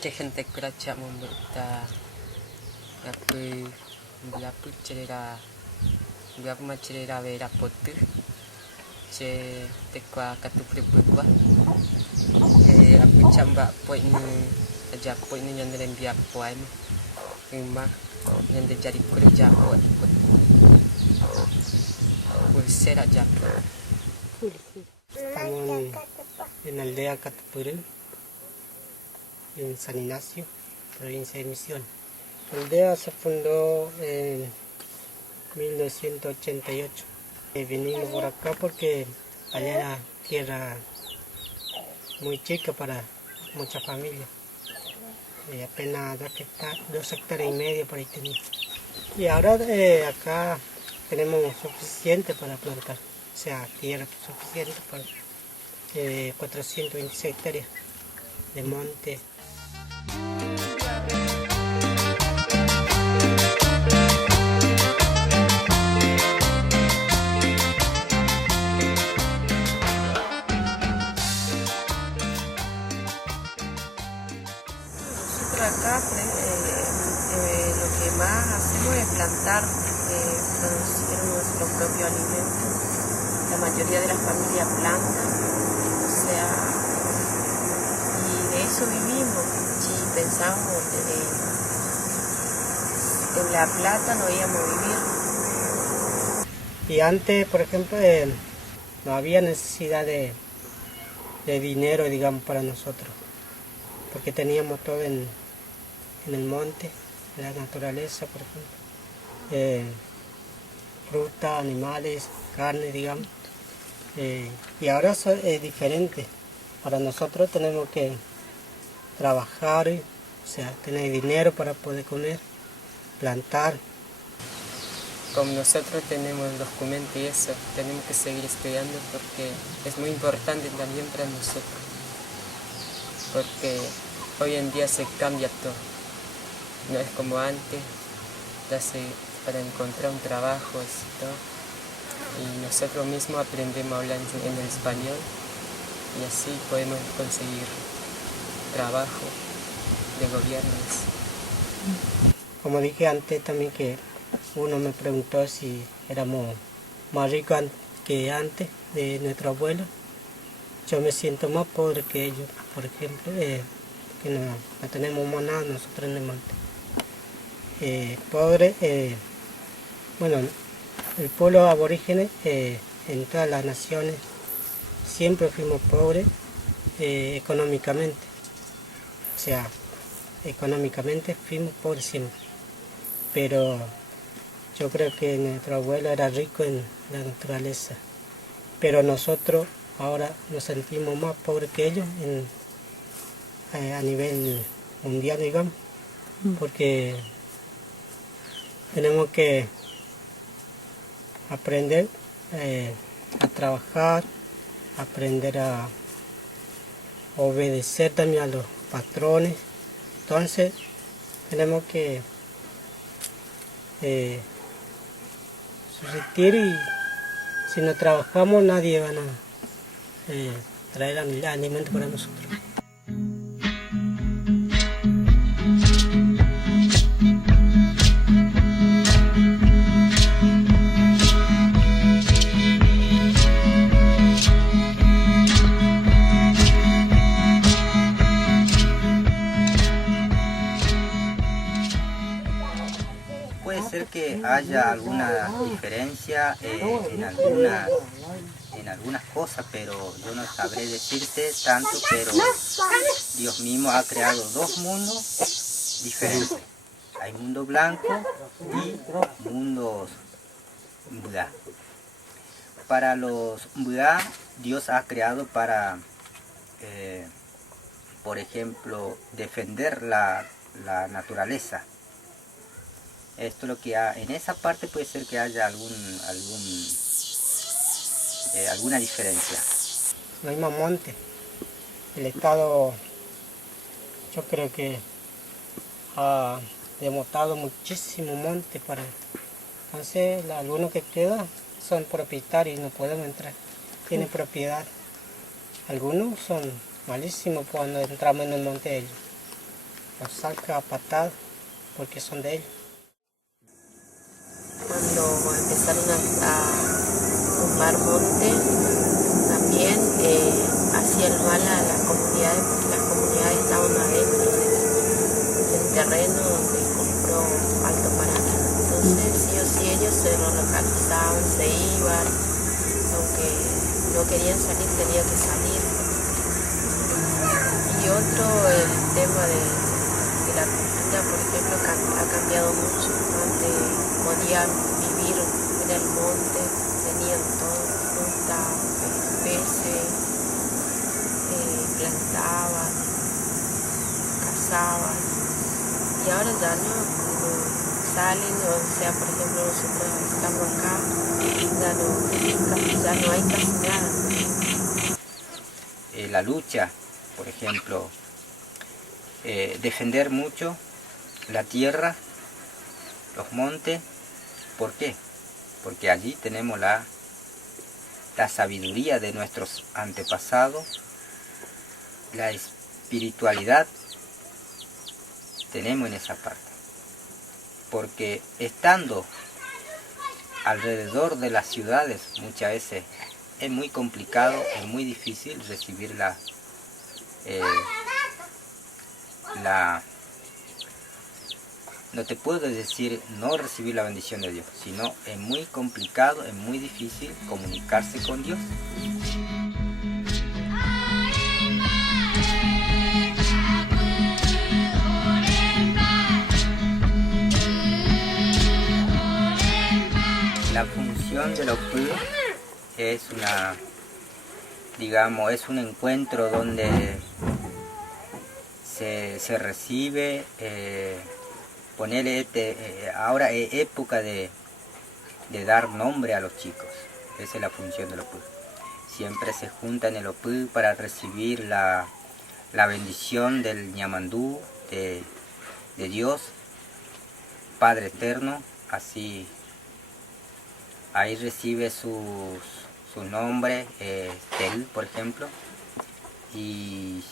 Che gente kuracha membuta tapi berapa cerita berapa cerita vera potu che tekwa katu pribukwa aku camba poin aja poin yang dalam biak poin lima yang jadi kerja poin pulse aja estamos en la aldea Catupurú, en San Ignacio, provincia de Misiones. La aldea se fundó en 1988. Vinimos por acá porque allá era tierra muy chica para muchas familias. Apenas 2 hectáreas y medio por ahí tenía. Y ahora acá tenemos suficiente para plantar, o sea, tierra suficiente para 426 hectáreas de monte. Acá lo que más hacemos es plantar, producir nuestro propio alimento. La mayoría de las familias planta, o sea, y de eso vivimos. Si pensamos en la plata no íbamos a vivir. Y antes, por ejemplo, no había necesidad de dinero, digamos, para nosotros, porque teníamos todo en el monte, en la naturaleza, por ejemplo, fruta, animales, carne, digamos, y ahora es diferente. Para nosotros tenemos que trabajar, o sea, tener dinero para poder comer, plantar. Como nosotros tenemos documentos y eso, tenemos que seguir estudiando porque es muy importante también para nosotros, porque hoy en día se cambia todo. No es como antes, para encontrar un trabajo y todo. Y nosotros mismos aprendemos a hablar en el español y así podemos conseguir trabajo de gobiernos. Como dije antes también que uno me preguntó si éramos más ricos que antes de nuestro abuelo. Yo me siento más pobre que ellos, por ejemplo, que no tenemos más nada nosotros en el monte. Pobre, bueno, el pueblo aborígenes en todas las naciones siempre fuimos pobres económicamente, o sea, económicamente fuimos pobres siempre, pero yo creo que nuestro abuelo era rico en la naturaleza, pero nosotros ahora nos sentimos más pobres que ellos a nivel mundial, digamos, porque tenemos que aprender a trabajar, aprender a obedecer también a los patrones. Entonces tenemos que subsistir y si no trabajamos nadie va a traer alimento para nosotros. Puede ser que haya alguna diferencia en algunas cosas, pero yo no sabré decirte tanto, pero Dios mismo ha creado 2 mundos diferentes. Hay mundo blanco y mundos Buda. Para los Buda, Dios ha creado para, por ejemplo, defender la naturaleza. Esto es lo que en esa parte puede ser que haya alguna diferencia. No hay más monte. El Estado, yo creo que ha demotado muchísimo monte para. Entonces, algunos que quedan son propietarios y no podemos entrar. Tienen propiedad. Algunos son malísimos cuando entramos en el monte de ellos. los saca a patadas porque son de ellos. Cuando empezaron a tumbar monte, también hacían mal a las comunidades, porque las comunidades estaban adentro del terreno donde compró Alto Paraná. Entonces sí o sí ellos se relocalizaban, se iban, aunque no querían salir, tenían que salir. Y otro, el tema de la cultura, por ejemplo, ha cambiado mucho. Antes podían vivir en el monte, tenían todo, fruta, peces, plantaban, cazaban. Y ahora ya no, salen, o sea, por ejemplo, nosotros estamos acá, ya no hay casi nada. La lucha, por ejemplo, defender mucho la tierra, los montes. ¿Por qué? Porque allí tenemos la sabiduría de nuestros antepasados, la espiritualidad tenemos en esa parte. Porque estando alrededor de las ciudades muchas veces es muy complicado, es muy difícil recibir no te puedo decir no recibir la bendición de Dios, sino es muy complicado, es muy difícil comunicarse con Dios. La función de los OPU es es un encuentro donde se recibe, ahora es época de dar nombre a los chicos. Esa es la función del OPU. Siempre se juntan en el OPU para recibir la bendición del ñamandú, de Dios, Padre Eterno. Así, ahí recibe su nombre, Tel, por ejemplo, y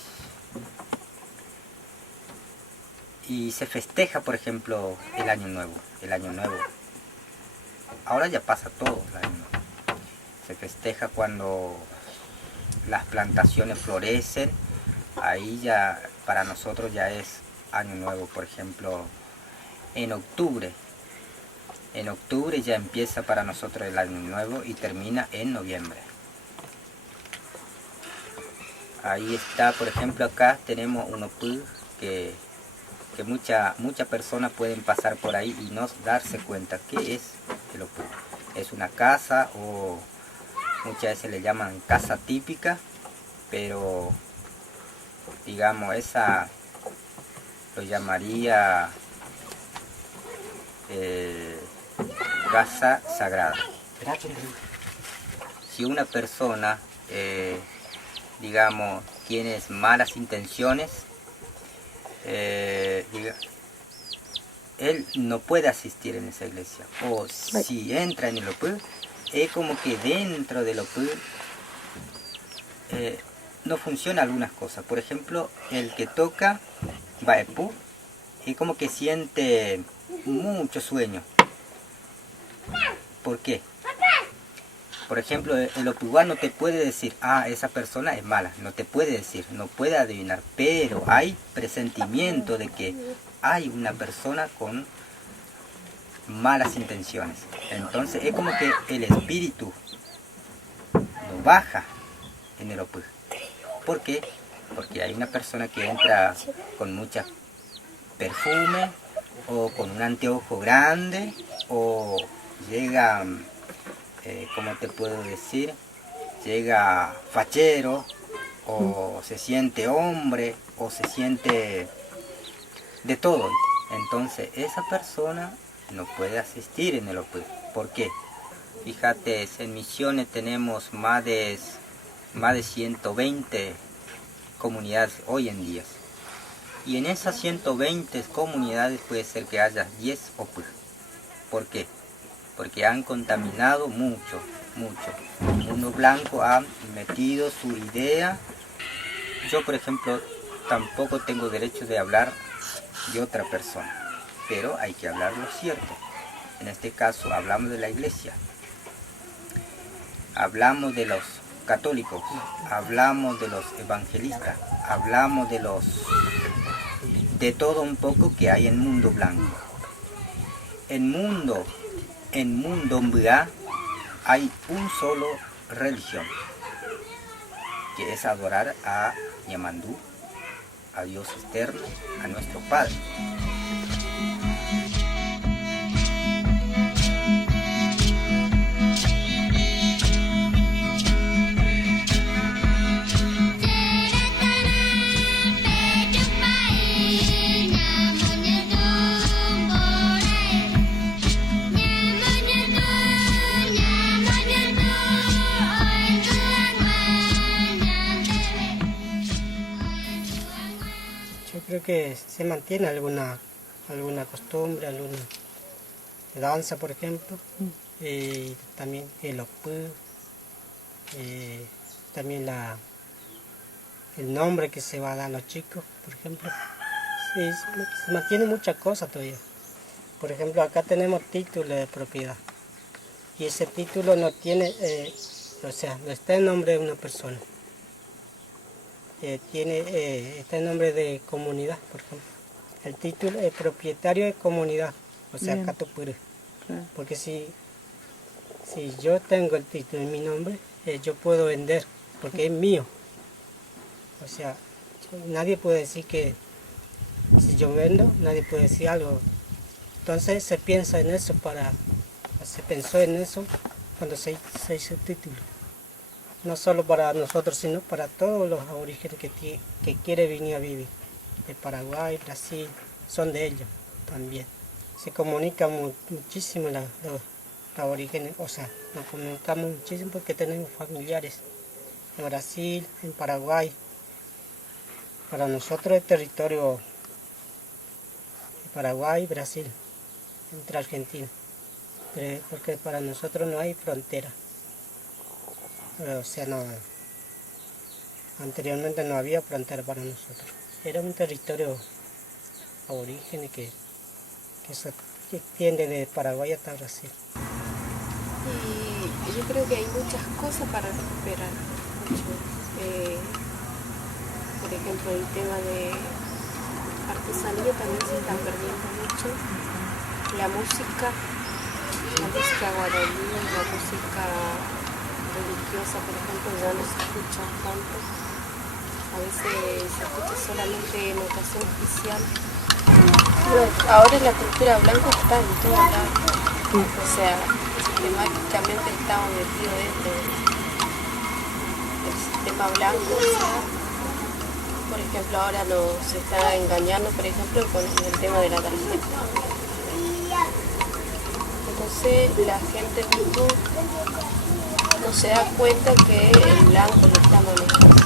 se festeja, por ejemplo, el Año Nuevo. Ahora ya pasa todo el Año Nuevo. Se festeja cuando las plantaciones florecen. Ahí ya, para nosotros ya es Año Nuevo. Por ejemplo, en octubre. En octubre ya empieza para nosotros el Año Nuevo y termina en noviembre. Ahí está, por ejemplo, acá tenemos un OPU que muchas personas pueden pasar por ahí y no darse cuenta qué es el OPU. Es una casa, o muchas veces le llaman casa típica, pero digamos esa lo llamaría casa sagrada. Si una persona digamos tiene malas intenciones, él no puede asistir en esa iglesia, o si entra en el OPU, es como que dentro del OPU no funciona algunas cosas. Por ejemplo, el que toca Baepú es como que siente mucho sueño. ¿Por qué? Por ejemplo, el opuguá no te puede decir, esa persona es mala, no te puede decir, no puede adivinar, pero hay presentimiento de que hay una persona con malas intenciones. Entonces es como que el espíritu no baja en el opú. ¿Por qué? Porque hay una persona que entra con mucha perfume, o con un anteojo grande, o llega, ¿cómo te puedo decir? Llega fachero, o se siente hombre, o se siente de todo. Entonces esa persona no puede asistir en el OPU. ¿Por qué? Fíjate, en Misiones tenemos más de 120 comunidades hoy en día. Y en esas 120 comunidades puede ser que haya 10 OPU. ¿Por qué? Porque han contaminado mucho. Uno blanco ha metido su idea. Yo, por ejemplo, tampoco tengo derecho de hablar de otra persona, pero hay que hablar lo cierto. En este caso hablamos de la iglesia, hablamos de los católicos, hablamos de los evangelistas, hablamos de todo un poco que hay en mundo blanco. En mundo Mbá hay un solo religión, que es adorar a Ñamandú, a Dios externo, a nuestro Padre. Yo creo que se mantiene alguna costumbre, alguna danza, por ejemplo, y también el opú, también el nombre que se va a dar a los chicos, por ejemplo. Sí, se mantiene muchas cosas todavía. Por ejemplo, acá tenemos título de propiedad y ese título no tiene, no está en nombre de una persona. Está en nombre de comunidad, por ejemplo. El título es propietario de comunidad, o sea, Catupurú. Porque si yo tengo el título en mi nombre, yo puedo vender, porque es mío. O sea, nadie puede decir que si yo vendo, nadie puede decir algo. Entonces se piensa en eso se pensó en eso cuando se hizo el título. No solo para nosotros, sino para todos los aborígenes que quieren venir a vivir. De Paraguay, Brasil, son de ellos también. Se comunica muchísimo los aborígenes, o sea, nos comunicamos muchísimo porque tenemos familiares en Brasil, en Paraguay. Para nosotros es territorio de Paraguay y Brasil, entre Argentina, porque para nosotros no hay frontera. O sea, anteriormente no había frontera para nosotros. Era un territorio aborígene que se extiende de Paraguay hasta Brasil. Y yo creo que hay muchas cosas para recuperar. Por ejemplo, el tema de artesanía también se está perdiendo mucho. La música guaraní, la música religiosa, por ejemplo, ya no se escucha tanto. A veces se escucha solamente en ocasión especial. Pero ahora la cultura blanca está en todos lados. O sea, sistemáticamente estamos metidos dentro del sistema blanco. O sea, por ejemplo, ahora nos está engañando, por ejemplo, con el tema de la tarjeta. Entonces la gente mismo no se da cuenta que el blanco lo está manejando.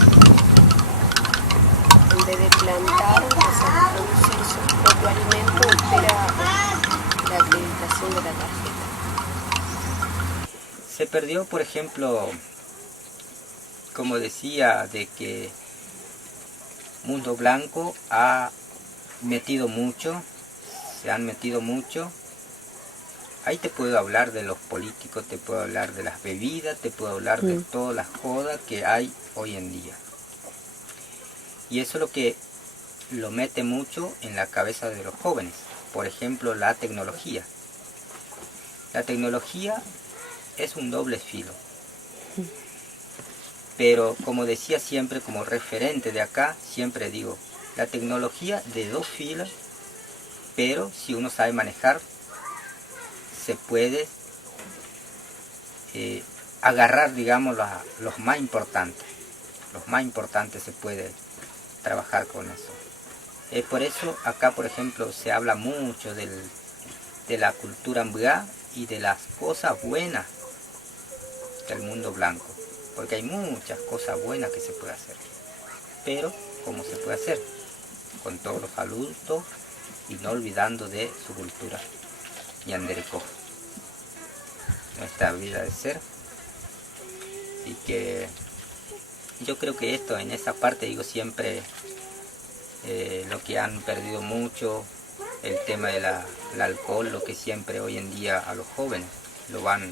En vez de plantar, o sea, producir su propio alimento, espera la acreditación de la tarjeta. Se perdió, por ejemplo, como decía, de que Mundo Blanco ha metido mucho, se han metido mucho. Ahí te puedo hablar de los políticos, te puedo hablar de las bebidas, te puedo hablar de todas las jodas que hay hoy en día. Y eso es lo que lo mete mucho en la cabeza de los jóvenes. Por ejemplo, la tecnología. La tecnología es un doble filo. Pero como decía siempre, como referente de acá, siempre digo, la tecnología de dos filos, pero si uno sabe manejar, se puede agarrar, digamos, los más importantes. Los más importantes se puede trabajar con eso. Por eso acá, por ejemplo, se habla mucho de la cultura mbá y de las cosas buenas del mundo blanco. Porque hay muchas cosas buenas que se puede hacer. Pero, ¿cómo se puede hacer? Con todos los adultos y no olvidando de su cultura. Yanderecó, nuestra vida de ser, y que yo creo que esto en esa parte digo siempre lo que han perdido mucho el tema del alcohol, lo que siempre hoy en día a los jóvenes lo van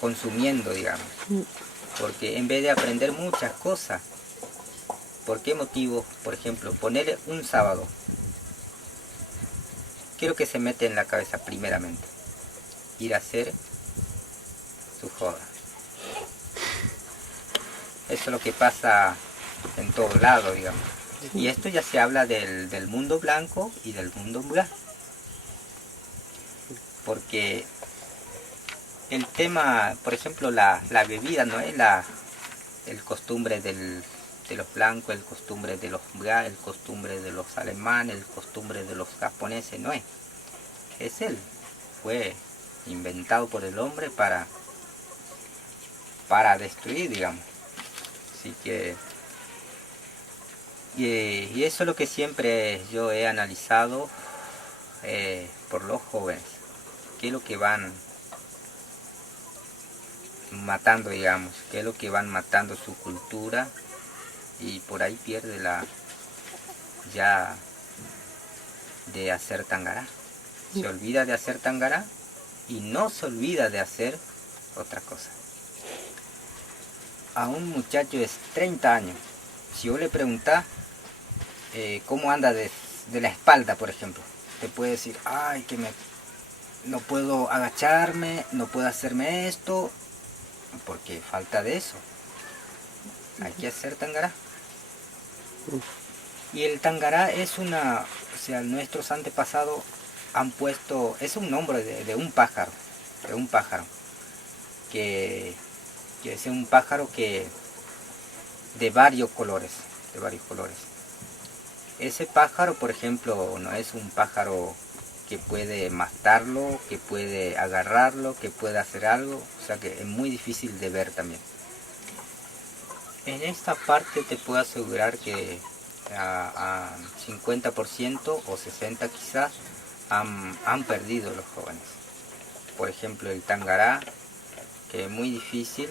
consumiendo, digamos. Porque en vez de aprender muchas cosas, ¿por qué motivo? Por ejemplo, ponerle un sábado. ¿Qué es lo que se mete en la cabeza primeramente? Ir a hacer su joda. Eso es lo que pasa en todos lados, digamos. Y esto ya se habla del mundo blanco y del mundo mural. Porque el tema, por ejemplo, la bebida no es el costumbre de los blancos, el costumbre de los mural, el costumbre de los alemanes, el costumbre de los japoneses, no es. Es él. Fue inventado por el hombre para destruir, digamos. Así que y eso es lo que siempre yo he analizado por los jóvenes, qué es lo que van matando, digamos, qué es lo que van matando su cultura, y por ahí pierde ya de hacer tangará. Se olvida de hacer tangará y no se olvida de hacer otra cosa. A un muchacho de 30 años, si yo le preguntas cómo anda de la espalda, por ejemplo, te puede decir, ay, que no puedo agacharme, no puedo hacerme esto, porque falta de eso. Hay que hacer tangará. Y el tangará es nuestros antepasados han puesto, es un nombre de un pájaro, que es un pájaro que de varios colores. Ese pájaro, por ejemplo, no es un pájaro que puede matarlo, que puede agarrarlo, que puede hacer algo, o sea que es muy difícil de ver también. En esta parte te puedo asegurar que a 50% o 60% quizás han perdido los jóvenes. Por ejemplo, el tangará, que es muy difícil.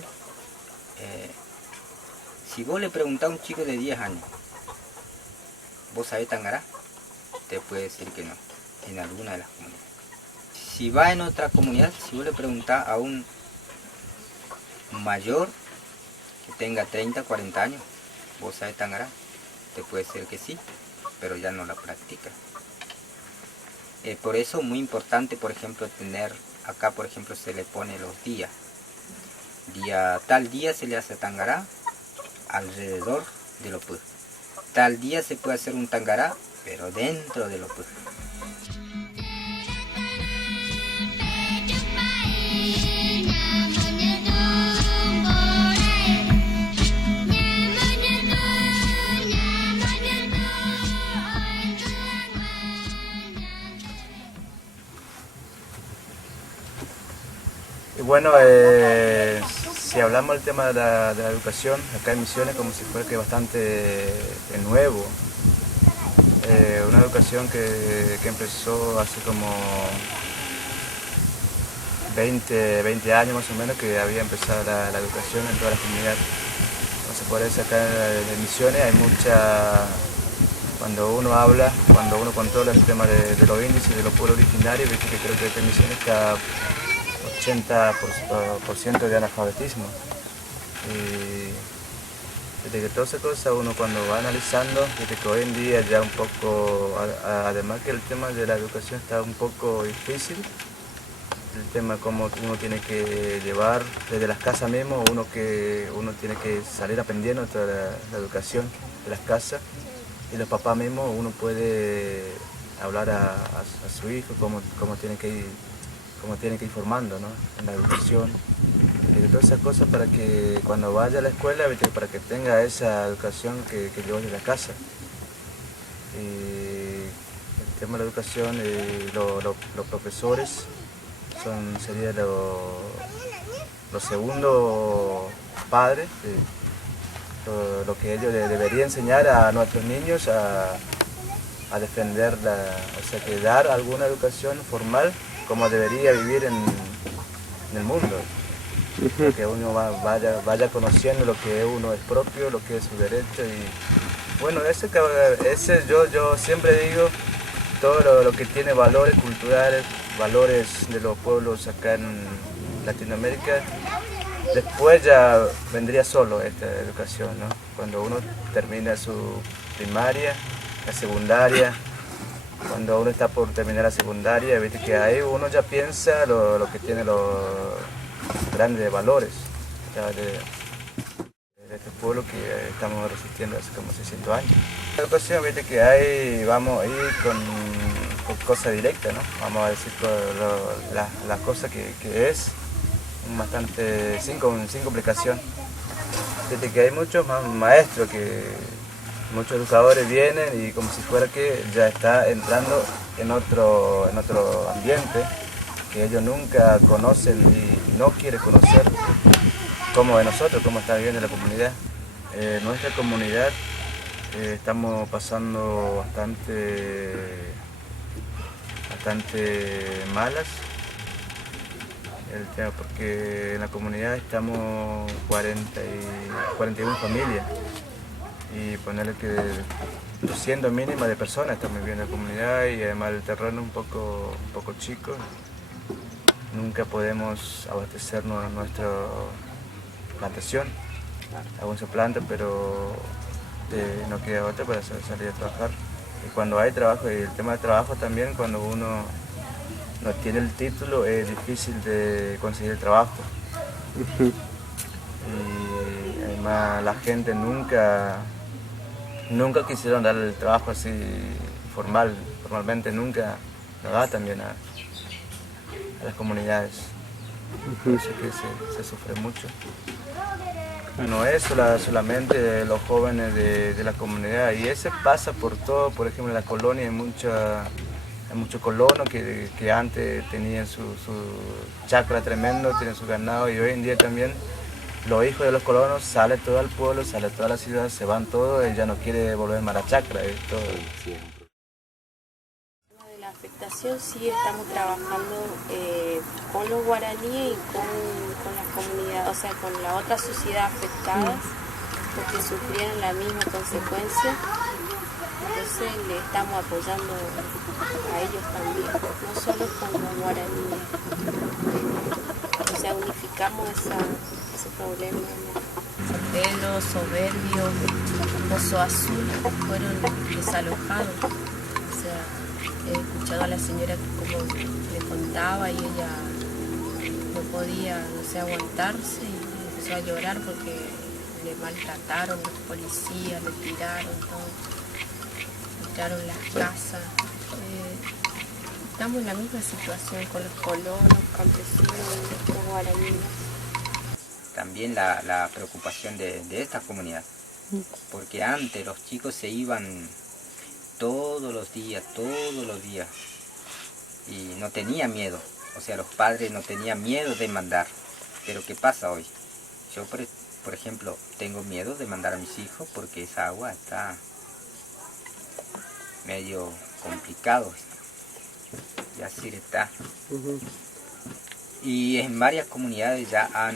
Si vos le preguntás a un chico de 10 años, ¿vos sabés tangará? Te puede decir que no, en alguna de las comunidades. Si va en otra comunidad, si vos le preguntás a un mayor que tenga 30, 40 años, ¿vos sabés tangará? Te puede decir que sí, pero ya no la practica. Por eso es muy importante, por ejemplo, tener, acá por ejemplo se le pone los días. Tal día se le hace tangará alrededor de los pueblos. Tal día se puede hacer un tangará, pero dentro de los pueblos. Bueno, si hablamos del tema de la educación, acá en Misiones como si fuera que bastante nuevo. Una educación que empezó hace como 20 años más o menos que había empezado la educación en toda la comunidad. Entonces por eso acá en Misiones hay mucha, cuando uno controla el tema de los índices de los pueblos originarios, viste que creo que en Misiones está 80% de analfabetismo. Y desde que toda esa cosa uno cuando va analizando, desde que hoy en día ya un poco, además que el tema de la educación está un poco difícil, el tema cómo uno tiene que llevar desde las casas mismo, uno tiene que salir aprendiendo toda la educación de las casas, y los papás mismos uno puede hablar a su hijo cómo tiene que ir formando, ¿no?, en la educación, y todas esas cosas para que cuando vaya a la escuela, ¿viste?, para que tenga esa educación que lleva de la casa. Y el tema de la educación, los profesores serían los segundos padres, lo que ellos deberían enseñar a nuestros niños a defender, o sea, que dar alguna educación formal como debería vivir en el mundo, que uno vaya conociendo lo que uno es propio, lo que es su derecho. Y bueno, ese yo siempre digo todo lo que tiene valores culturales, valores de los pueblos acá en Latinoamérica, después ya vendría solo esta educación, ¿no? Cuando uno termina su primaria, la secundaria, cuando uno está por terminar la secundaria, viste que ahí uno ya piensa lo que tiene los grandes valores ya de este pueblo que estamos resistiendo hace como 600 años. La educación, viste que ahí vamos a ir con cosas directas, ¿no? Vamos a decir las cosas que es bastante sin complicación. Viste que hay muchos maestros muchos educadores vienen y como si fuera que ya está entrando en otro ambiente que ellos nunca conocen y no quieren conocer, como de nosotros, cómo está viviendo la comunidad. Nuestra comunidad estamos pasando bastante malas el tema, porque en la comunidad estamos 41 familias. Y ponerle que 200 mínimas de personas están viviendo en la comunidad y además el terreno un poco chico. Nunca podemos abastecer nuestra plantación. Aún se planta, pero no queda otra para salir a trabajar. Y cuando hay trabajo, y el tema del trabajo también, cuando uno no tiene el título es difícil de conseguir trabajo. Y además la gente nunca quisieron dar el trabajo así formalmente nunca lo da también a las comunidades. Por eso que se sufre mucho. No es solamente los jóvenes de la comunidad, y ese pasa por todo. Por ejemplo, en la colonia hay muchos colonos que antes tenían su chacra tremendo, tenían su ganado, y hoy en día también los hijos de los colonos salen todo al pueblo, salen toda la ciudad, se van todos y ya no quiere volver más a la chacra. Todo. De la afectación sí estamos trabajando con los guaraníes y con las comunidades, o sea, con la otra sociedad afectadas, porque sufrieron la misma consecuencia. Entonces le estamos apoyando a ellos también, no solo con los guaraníes. O sea, unificamos ese problema. Pelo, Soberbio, Pozo Azul fueron desalojados. O sea, he escuchado a la señora como le contaba y ella no podía, no sé, aguantarse y empezó a llorar porque le maltrataron los policías, le tiraron todo, tiraron las casas. Estamos en la misma situación con los colonos, campesinos, los guaraníes. También la preocupación de esta comunidad, porque antes los chicos se iban todos los días, y no tenían miedo, o sea, los padres no tenían miedo de mandar. Pero ¿qué pasa hoy? Yo, por ejemplo, tengo miedo de mandar a mis hijos porque esa agua está medio complicado, y así está. Y en varias comunidades ya han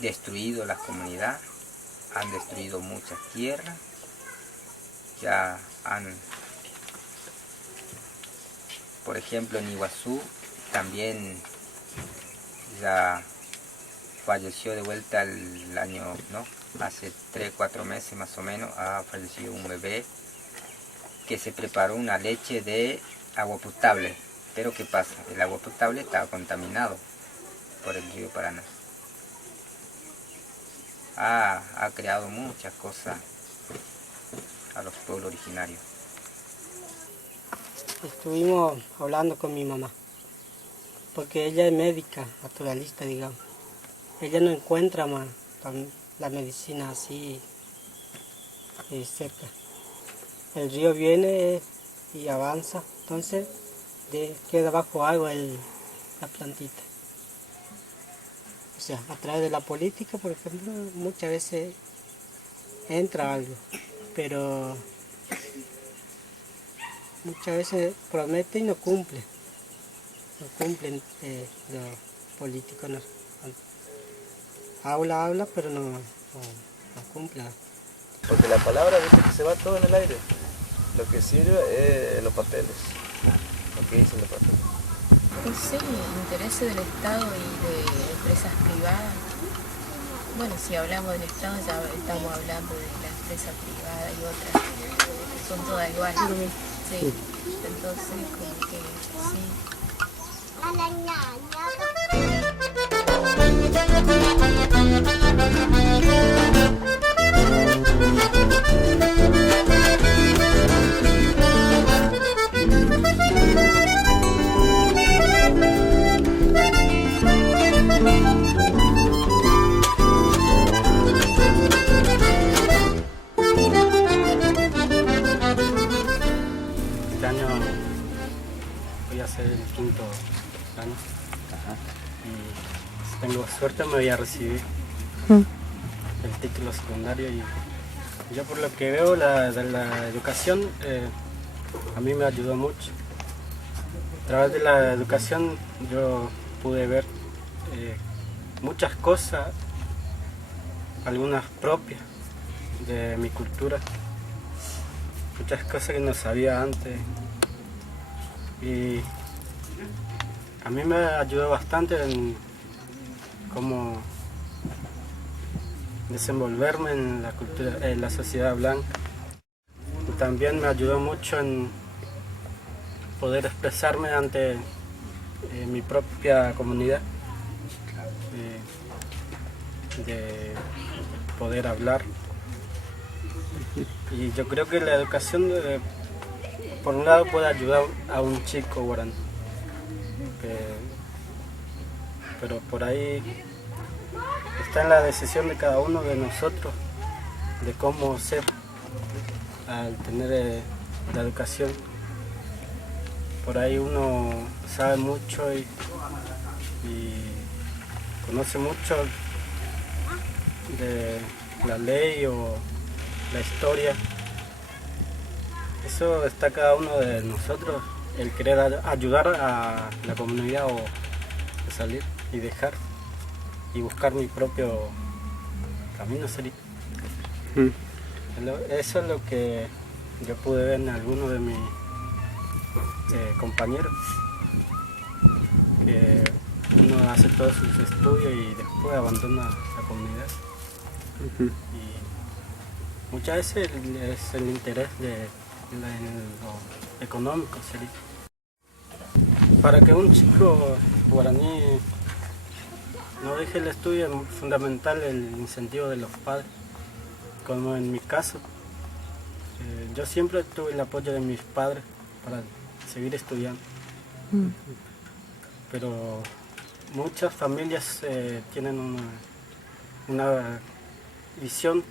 destruido la comunidad, han destruido muchas tierras, ya han, por ejemplo, en Iguazú también ya falleció de vuelta el año, ¿no? Hace 3-4 meses más o menos ha fallecido un bebé que se preparó una leche de agua potable. Pero ¿qué pasa? El agua potable estaba contaminado por el río Paraná. Ha creado muchas cosas a los pueblos originarios. Estuvimos hablando con mi mamá, porque ella es médica, naturalista, digamos. Ella no encuentra más la medicina así cerca. El río viene y avanza, entonces queda bajo agua la plantita. O sea, a través de la política, por ejemplo, muchas veces entra algo, pero muchas veces promete y no cumple. No cumplen los políticos. No. Habla, pero no cumple. Porque la palabra, viste, que se va todo en el aire. lo que sirve es los papeles, lo que dicen los papeles. Y sí, el interés del Estado y de empresas privadas. Bueno, si hablamos del Estado ya estamos hablando de la empresa privada y otras, son todas iguales. Sí, entonces como que sí. Este año voy a hacer el 5º año. Ajá. Y si tengo suerte me voy a recibir el título secundario. Y yo por lo que veo de la educación a mí me ayudó mucho. A través de la educación yo pude ver muchas cosas, algunas propias de mi cultura, muchas cosas que no sabía antes. Y a mí me ayudó bastante en cómo desenvolverme en la cultura, en la sociedad blanca. Y también me ayudó mucho en poder expresarme ante mi propia comunidad, de poder hablar. Y yo creo que la educación, por un lado, puede ayudar a un chico guaraní, pero por ahí está en la decisión de cada uno de nosotros de cómo ser al tener la educación. Por ahí uno sabe mucho y conoce mucho de la ley o la historia. Eso está cada uno de nosotros, el querer ayudar a la comunidad o salir y dejar y buscar mi propio camino sería. Eso es lo que yo pude ver en algunos de mis compañeros, que uno hace todos sus estudios y después abandona la comunidad. Y muchas veces es el interés en lo económico sería. Para que un chico guaraní no deje el estudio es fundamental el incentivo de los padres, como en mi caso. Yo siempre tuve el apoyo de mis padres para seguir estudiando. Pero muchas familias tienen una visión.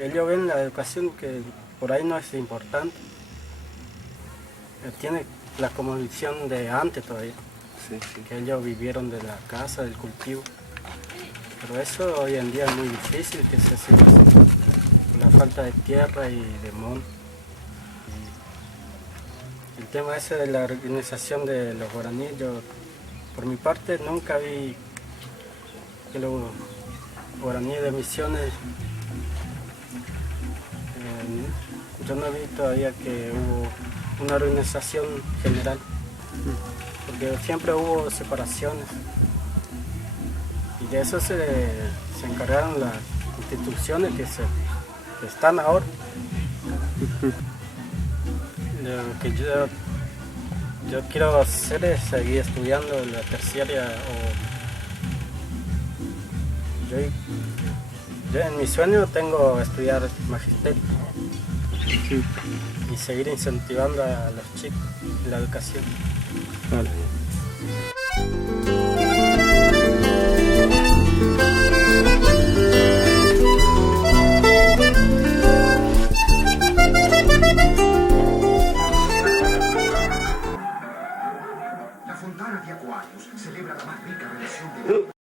Ellos ven la educación que por ahí no es importante. Tiene la convicción de antes todavía, que ellos vivieron de la casa, del cultivo. Pero eso hoy en día es muy difícil que se siga por la falta de tierra y de monte. El tema ese de la organización de los guaraníes, yo por mi parte nunca vi que los guaraníes de Misiones, yo no vi todavía que hubo una organización general, porque siempre hubo separaciones y de eso se encargaron las instituciones que están ahora. Lo que yo quiero hacer es seguir estudiando la terciaria. Yo en mi sueño tengo estudiar magisterio y seguir incentivando a los chicos en la educación. Vale. La Fontana de Aquarius celebra la más rica relación de